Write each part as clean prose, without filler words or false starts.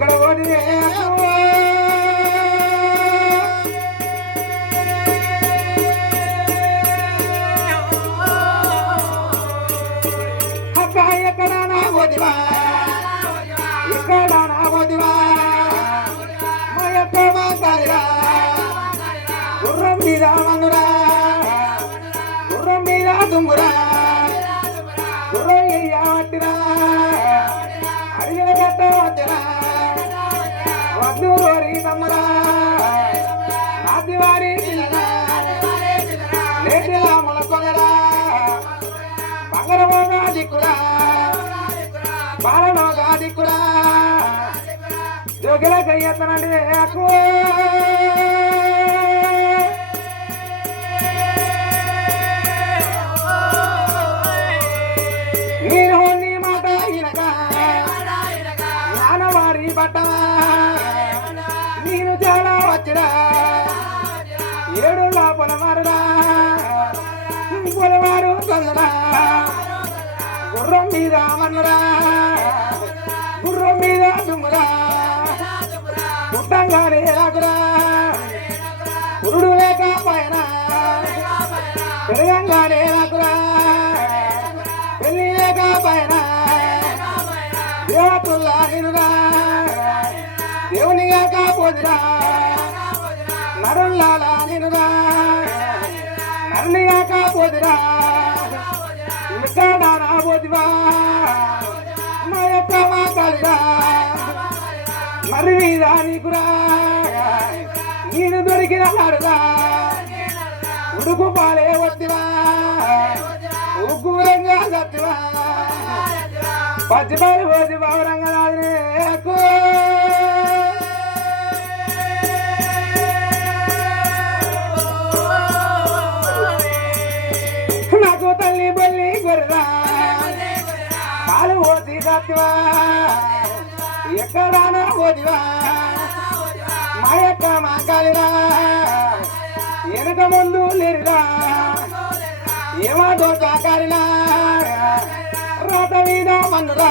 ఎక్కడ పోతే అక్క ఎక్కడ నా పోతివా ఇక్కడ నా పోతివా మా యొక్క మా కాలిరా గుర్రం మీద మన్నురా గుర్రం మీద దుమ్మురా గుర్రం అయ్యా అడిగిన గట్ట వచ్చరా వద్దు గోరి తమ్మురా నాటి వారి లేటిలా మొలకొనరా బంగారమోగా దిక్కురా బాలనోగా దిక్కురా జోగిల కయ్యతనండి ఎక్కువ నేను నీ మాట ఇనక నానవారి బట్ట నేను చాలా వచ్చిరా ఏడు లోపల మారురా పొలవారు చల్లరా గుర్రం మీద మన్నురా గుర్రం మీద దుమ్మురా పుట్టంగానే రాకురా పురుడు లేక పైన పెరగంగానే రాకురా పెళ్లి లేక పైన దేవతుల్లా నినురా దేవునిగా కాపోదురా నరుల్లాలా నినురా నరునిగా కాపోదురా ఇంకా రాబోదువా మా యొక్క మా కాలిరా మరి మీద నీకురా నేను దొరికిన నాడురా ఉడుకు పాలే వద్దువా ఉగ్గురంగా సత్తువా పచ్చిపాలు పోతి బావరంగనాథనే నాకు తల్లి బల్లి గొర్రెరా పాలు పోతి సత్తువా ఎక్కడానా పోతివా మా యొక్క మా కాలిరా వెనక ముందు లేరురా ఏమాటో చాకారినా రాత మీద మన్నురా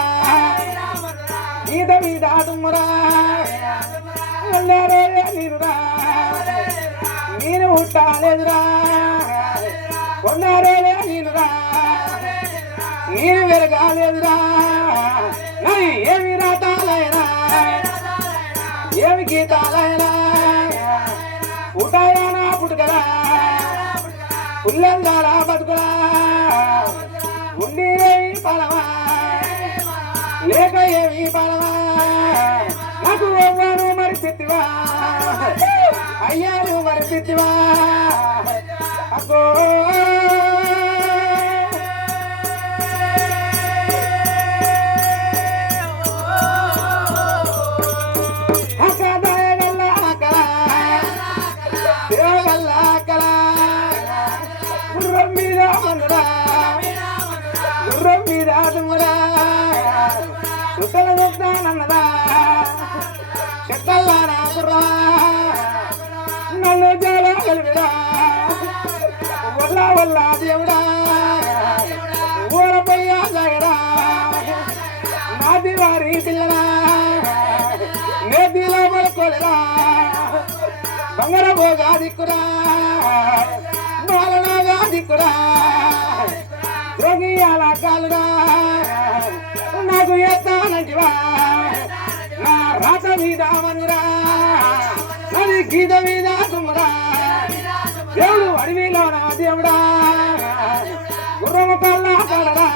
గీత మీద దుమ్మురా నీరురా నేను ఉట్టాలేదురా కొన్నారే నీనురా నేను వెరగాలేదురా నది ఏమి రాతాలైనా ఏమి గీతాలైనా పుట్టాయనా పుట్టుకరా పుల్లందారా బతుకురా ఉండి ఏమి పలవా లేక ఏమి పలవా నాకు ఎవ్వరు మరి పెట్టివా అయ్యారు మరి పెట్టివా అక్కో గుర్రం మీద మన్నురా గుర్రం మీద దుమ్మురా చుక్కల దొద్దానన్నదా చెక్కల్లా నా గుర్రా నన్ను జల కలిపిరా వల్ల వల్ల దేవుడా ఊరపయ్యా జగడా నాది వారి పిల్లరా నేతిలో పడుకోలేరా బంగార భోగా దిక్కురా బాలనాగా దిక్కురా రోగియాల కాలురా నాకు ఎత్తానంటివా నా రాత మీద మన్నురా నది గీత మీద తుమ్మురా దేవుడు అడవిలో నా దేవుడా గుర్రము కల్లా పడరా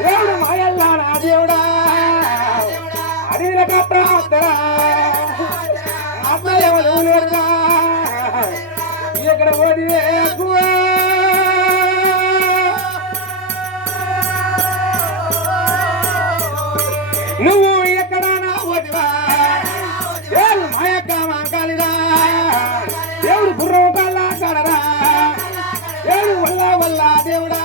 దేవుడు మాయల్లా నా దేవుడా అడవిల కట్ట వద్దరా ఆత్మ ఎవరు లేరురా ఎక్కడ పోతే ఎక్కువ నువ్వు ఎక్కడ నా పోతివా దేవుడు మా యొక్క మా కాలిరా దేవుడు గుర్రం కల్లా కడరా దేవుడు వల్ల వల్ల దేవుడా